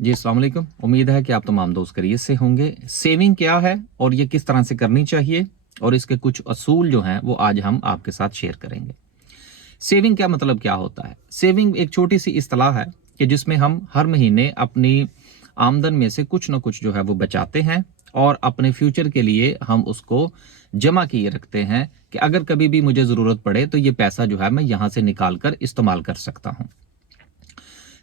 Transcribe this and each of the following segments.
जी अस्सलाम वालेकुम। उम्मीद है कि आप तमाम दोस्त खैरियत से होंगे। सेविंग क्या है और ये किस तरह से करनी चाहिए और इसके कुछ असूल जो हैं वो आज हम आपके साथ शेयर करेंगे। सेविंग क्या मतलब क्या होता है? सेविंग एक छोटी सी इस्तिलाह है कि जिसमें हम हर महीने अपनी आमदन में से कुछ ना कुछ जो है वो बचाते हैं और अपने फ्यूचर के लिए हम उसको जमा किए रखते हैं कि अगर कभी भी मुझे ज़रूरत पड़े तो ये पैसा जो है मैं यहाँ से निकाल कर इस्तेमाल कर सकता हूँ।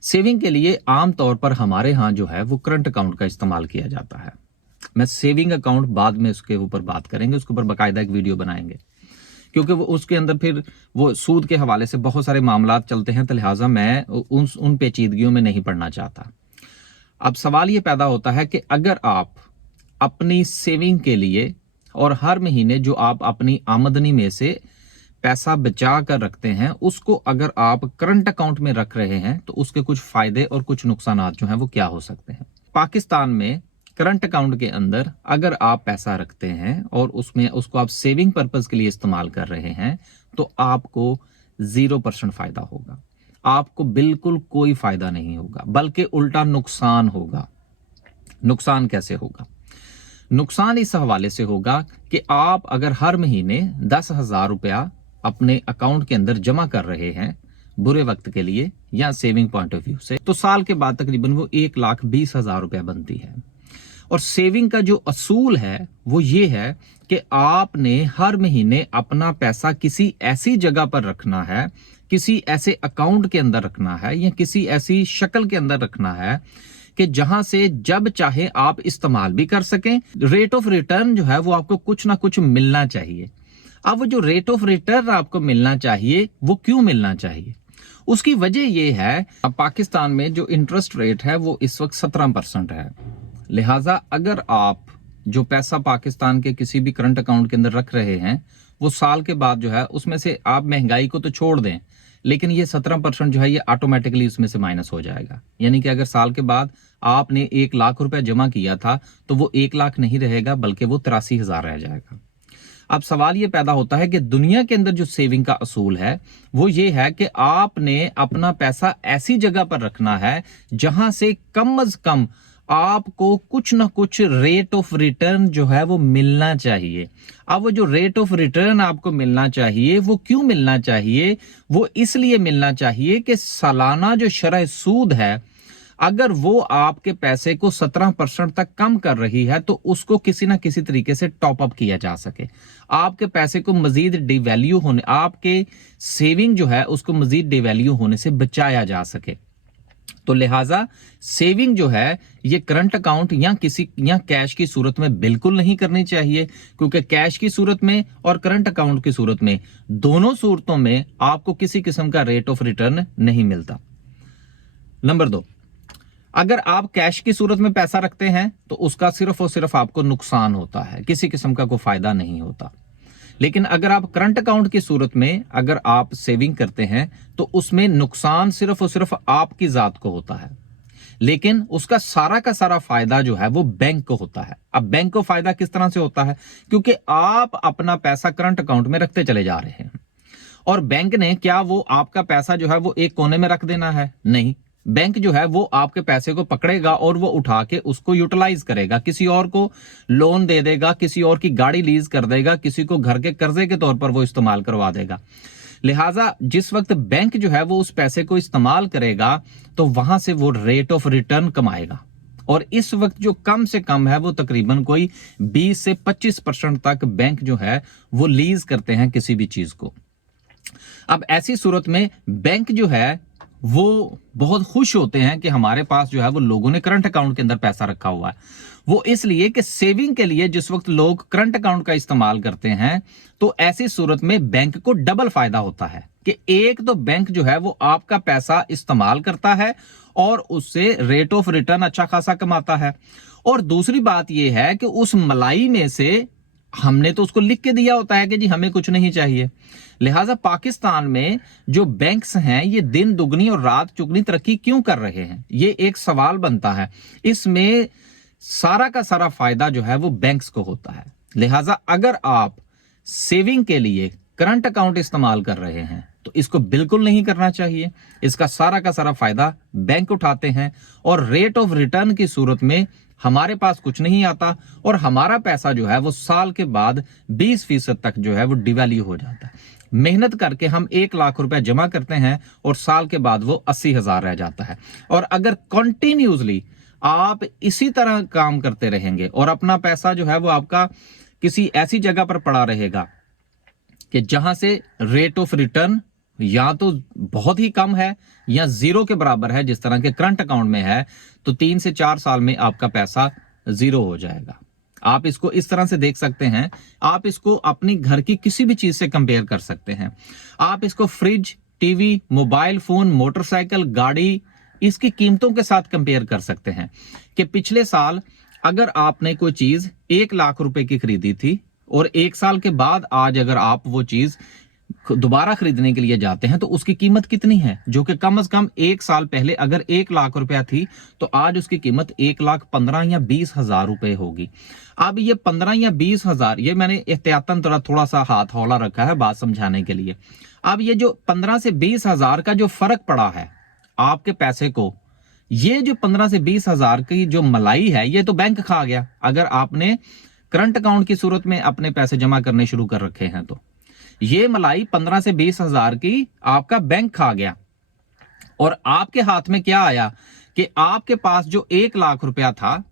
सेविंग के लिए आम तौर पर हमारे यहाँ जो है वो करंट अकाउंट का इस्तेमाल किया जाता है। मैं सेविंग अकाउंट बाद में उसके ऊपर बात करेंगे, उसके ऊपर बाकायदा एक वीडियो बनाएंगे, क्योंकि वो उसके अंदर फिर वो सूद के हवाले से बहुत सारे मामलात चलते हैं, तो लिहाजा मैं उन पेचीदगियों में नहीं पड़ना चाहता। अब सवाल ये पैदा होता है कि अगर आप अपनी सेविंग के लिए और हर महीने जो आप अपनी आमदनी में से पैसा बचा कर रखते हैं उसको अगर आप करंट अकाउंट में रख रहे हैं तो उसके कुछ फायदे और कुछ नुकसानात जो हैं वो क्या हो सकते हैं। पाकिस्तान में करंट अकाउंट के अंदर अगर आप पैसा रखते हैं और उसमें उसको आप सेविंग पर्पस के लिए इस्तेमाल कर रहे हैं तो आपको 0% फायदा होगा। आपको बिल्कुल कोई फायदा नहीं होगा, बल्कि उल्टा नुकसान होगा। नुकसान कैसे होगा? नुकसान इस हवाले से होगा कि आप अगर हर महीने 10,000 रुपया अपने अकाउंट के अंदर जमा कर रहे हैं बुरे वक्त के लिए या सेविंग पॉइंट ऑफ व्यू से, तो साल के बाद तकरीबन वो 1,20,000 रुपया बनती है। और सेविंग का जो असूल है वो ये है कि आपने हर महीने अपना पैसा किसी ऐसी जगह पर रखना है, किसी ऐसे अकाउंट के अंदर रखना है या किसी ऐसी शक्ल के अंदर रखना है कि जहां से जब चाहे आप इस्तेमाल भी कर सकें। रेट ऑफ रिटर्न जो है वो आपको कुछ ना कुछ मिलना चाहिए। अब वो जो रेट ऑफ रिटर्न आपको मिलना चाहिए वो क्यों मिलना चाहिए? उसकी वजह ये है, अब पाकिस्तान में जो इंटरेस्ट रेट है वो इस वक्त 17% है। लिहाजा अगर आप जो पैसा पाकिस्तान के किसी भी करंट अकाउंट के अंदर रख रहे हैं वो साल के बाद जो है उसमें से आप महंगाई को तो छोड़ दें, लेकिन ये 17% जो है ये ऑटोमेटिकली उसमें से माइनस हो जाएगा। यानी कि अगर साल के बाद आपने 1,00,000 रुपया जमा किया था तो वो 1,00,000 नहीं रहेगा, बल्कि वो 83,000 रह जाएगा। अब सवाल ये पैदा होता है कि दुनिया के अंदर जो सेविंग का असूल है वो ये है कि आपने अपना पैसा ऐसी जगह पर रखना है जहां से कम अज कम आपको कुछ ना कुछ रेट ऑफ रिटर्न जो है वो मिलना चाहिए। अब वो जो रेट ऑफ रिटर्न आपको मिलना चाहिए वो क्यों मिलना चाहिए? वो इसलिए मिलना चाहिए कि सालाना जो शरह सूद है अगर वो आपके पैसे को 17% तक कम कर रही है तो उसको किसी ना किसी तरीके से टॉप अप किया जा सके, आपके पैसे को मजीद डिवैल्यू होने, आपके सेविंग जो है उसको मजीद डिवैल्यू होने से बचाया जा सके। तो लिहाजा सेविंग जो है ये करंट अकाउंट या कैश की सूरत में बिल्कुल नहीं करनी चाहिए, क्योंकि कैश की सूरत में और करंट अकाउंट की सूरत में दोनों सूरतों में आपको किसी किस्म का रेट ऑफ रिटर्न नहीं मिलता। नंबर 2, अगर आप कैश की सूरत में पैसा रखते हैं तो उसका सिर्फ और सिर्फ आपको नुकसान होता है, किसी किस्म का कोई फायदा नहीं होता। लेकिन अगर आप करंट अकाउंट की सूरत में अगर आप सेविंग करते हैं तो उसमें नुकसान सिर्फ और सिर्फ आपकी जात को होता है, लेकिन उसका सारा का सारा फायदा जो है वो बैंक को होता है। अब बैंक को फायदा किस तरह से होता है? क्योंकि आप अपना पैसा करंट अकाउंट में रखते चले जा रहे हैं और बैंक ने क्या वो आपका पैसा जो है वो एक कोने में रख देना है? नहीं, बैंक जो है वो आपके पैसे को पकड़ेगा और वो उठा के उसको यूटिलाइज करेगा, किसी और को लोन दे देगा, किसी और की गाड़ी लीज कर देगा, किसी को घर के कर्जे के तौर पर वो इस्तेमाल करवा देगा। लिहाजा जिस वक्त बैंक जो है वो उस पैसे को इस्तेमाल करेगा तो वहां से वो रेट ऑफ रिटर्न कमाएगा, और इस वक्त जो कम से कम है वो तकरीबन कोई 20 से 25% तक बैंक जो है वो लीज करते हैं किसी भी चीज को। अब ऐसी सूरत में बैंक जो है वो बहुत खुश होते हैं कि हमारे पास जो है वो लोगों ने करंट अकाउंट के अंदर पैसा रखा हुआ है। वो इसलिए कि सेविंग के लिए जिस वक्त लोग करंट अकाउंट का इस्तेमाल करते हैं तो ऐसी सूरत में बैंक को डबल फायदा होता है कि एक तो बैंक जो है वो आपका पैसा इस्तेमाल करता है और उससे रेट ऑफ रिटर्न अच्छा खासा कमाता है, और दूसरी बात यह है कि उस मलाई में से हमने तो उसको लिख के दिया होता है कि जी हमें कुछ नहीं चाहिए। लिहाजा पाकिस्तान में जो बैंक्स हैं ये दिन दुगनी और रात चुगनी तरक्की क्यों कर रहे हैं, ये एक सवाल बनता है। इसमें सारा का सारा फायदा जो है वो बैंक्स को होता है। लिहाजा अगर आप सेविंग के लिए करंट अकाउंट इस्तेमाल कर रहे हैं तो इसको बिल्कुल नहीं करना चाहिए। इसका सारा का सारा फायदा बैंक उठाते हैं और रेट ऑफ रिटर्न की सूरत में हमारे पास कुछ नहीं आता और हमारा पैसा जो है वो साल के बाद 20% तक जो है वो डिवैल्यू हो जाता है। मेहनत करके हम 1 लाख रुपए जमा करते हैं और साल के बाद वो 80,000 रह जाता है। और अगर कंटिन्यूसली आप इसी तरह काम करते रहेंगे और अपना पैसा जो है वो आपका किसी ऐसी जगह पर पड़ा रहेगा कि जहां से रेट ऑफ रिटर्न या तो बहुत ही कम है या जीरो के बराबर है, जिस तरह के करंट अकाउंट में है, तो 3 से 4 साल में आपका पैसा जीरो हो जाएगा। आप इसको इस तरह से देख सकते हैं। आप इसको अपनी घर की किसी भी चीज से कंपेयर कर सकते हैं। आप इसको fridge, TV, mobile phone, motorcycle, गाड़ी, इसकी कीमतों के साथ कंपेयर कर सकते हैं कि पिछले साल अगर आपने कोई चीज 1 लाख रुपए की खरीदी थी और 1 साल के बाद आज अगर आप वो चीज दोबारा खरीदने के लिए जाते हैं तो उसकी कीमत कितनी है, जो कि कम से कम 1 साल पहले अगर 1 लाख रुपया थी तो आज उसकी कीमत 1,15,000 या 20,000 रुपए होगी। अब ये 15 या 20,000, ये मैंने एहतियातन थोड़ा सा हाथ हौला रखा है बात समझाने के लिए। अब ये जो 15 से 20,000 का जो फर्क पड़ा है आपके पैसे को, ये जो 15 से 20,000 की जो मलाई है ये तो बैंक खा गया। अगर आपने करंट अकाउंट की सूरत में अपने पैसे जमा करने शुरू कर रखे हैं तो ये मलाई 15 से 20,000 की आपका बैंक खा गया। और आपके हाथ में क्या आया कि आपके पास जो 1 लाख रुपया था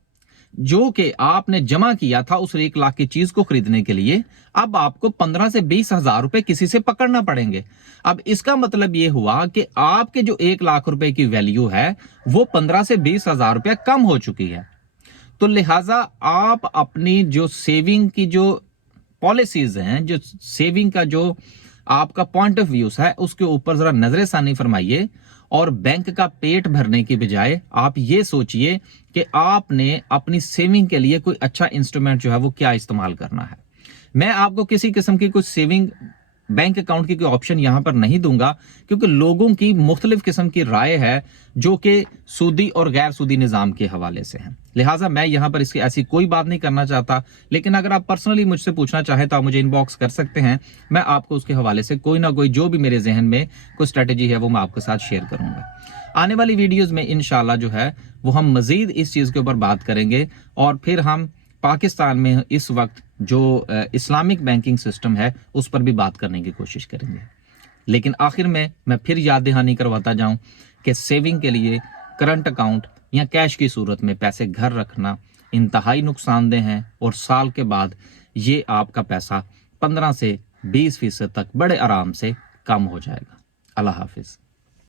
जो कि आपने जमा किया था उस 1 लाख की चीज को खरीदने के लिए, अब आपको 15 से 20,000 रुपए किसी से पकड़ना पड़ेंगे। अब इसका मतलब ये हुआ कि आपके जो 1 लाख रुपए की वैल्यू है वो 15 से 20,000 रुपया कम हो चुकी है। तो लिहाजा आप अपनी जो सेविंग की जो पॉलिसीज हैं, जो सेविंग का जो आपका पॉइंट ऑफ व्यू है, उसके ऊपर जरा नजरसानी फरमाइए और बैंक का पेट भरने की बजाय आप ये सोचिए कि आपने अपनी सेविंग के लिए कोई अच्छा इंस्ट्रूमेंट जो है वो क्या इस्तेमाल करना है। मैं आपको किसी किस्म की कोई सेविंग बैंक अकाउंट की कोई ऑप्शन यहां पर नहीं दूंगा क्योंकि लोगों की मुख्तलिफ किस्म की राय है जो कि सूदी और गैर सूदी निजाम के हवाले से है। लिहाजा मैं यहां पर इसकी ऐसी कोई बात नहीं करना चाहता। लेकिन अगर आप पर्सनली मुझसे पूछना चाहें तो आप मुझे इनबॉक्स कर सकते हैं। मैं आपको उसके हवाले से कोई ना कोई जो भी मेरे जहन में कोई स्ट्रेटेजी है वो मैं आपके साथ शेयर करूंगा। आने वाली वीडियोज में इंशाल्लाह जो है वो हम मजीद इस चीज के ऊपर बात करेंगे और फिर हम पाकिस्तान में इस वक्त जो इस्लामिक बैंकिंग सिस्टम है उस पर भी बात करने की कोशिश करेंगे। लेकिन आखिर में मैं फिर याद दहानी करवाता जाऊं कि सेविंग के लिए करंट अकाउंट या कैश की सूरत में पैसे घर रखना इंतहाई नुकसानदेह है और साल के बाद ये आपका पैसा 15 से 20% तक बड़े आराम से कम हो जाएगा। अल्लाह हाफिज।